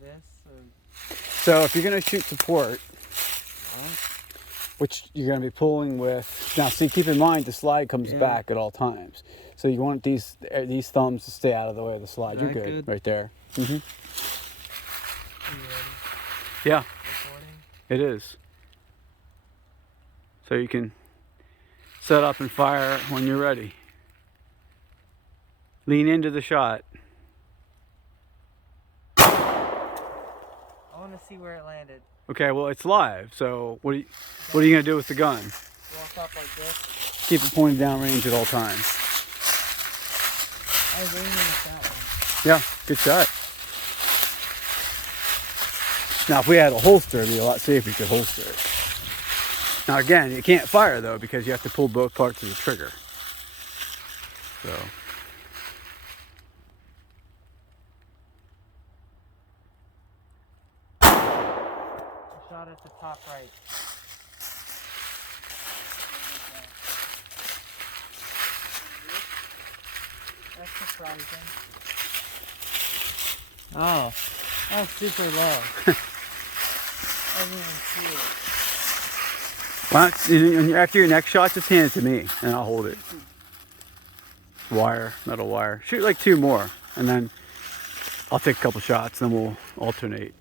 this or... So if you're going to shoot support, which you're going to be pulling with, now see, keep in mind the slide comes back at all times. So you want these thumbs to stay out of the way of the slide. You're good right there. Mm-hmm. Yeah, it is. So you can set up and fire when you're ready. Lean into the shot. I want to see where it landed. Okay, well it's live, so what are you going to do with the gun? Walk up like this. Keep it pointed down range at all times. I was aiming at that one. Yeah, good shot. Now if we had a holster, it'd be a lot safer. You could holster it. Now again, you can't fire though because you have to pull both parts of the trigger. So. Shot at the top right. That's surprising. Oh, that's super low. I didn't even see it. Well, after your next shot, just hand it to me and I'll hold it. Wire, metal wire. Shoot like 2 more and then I'll take a couple shots and then we'll alternate.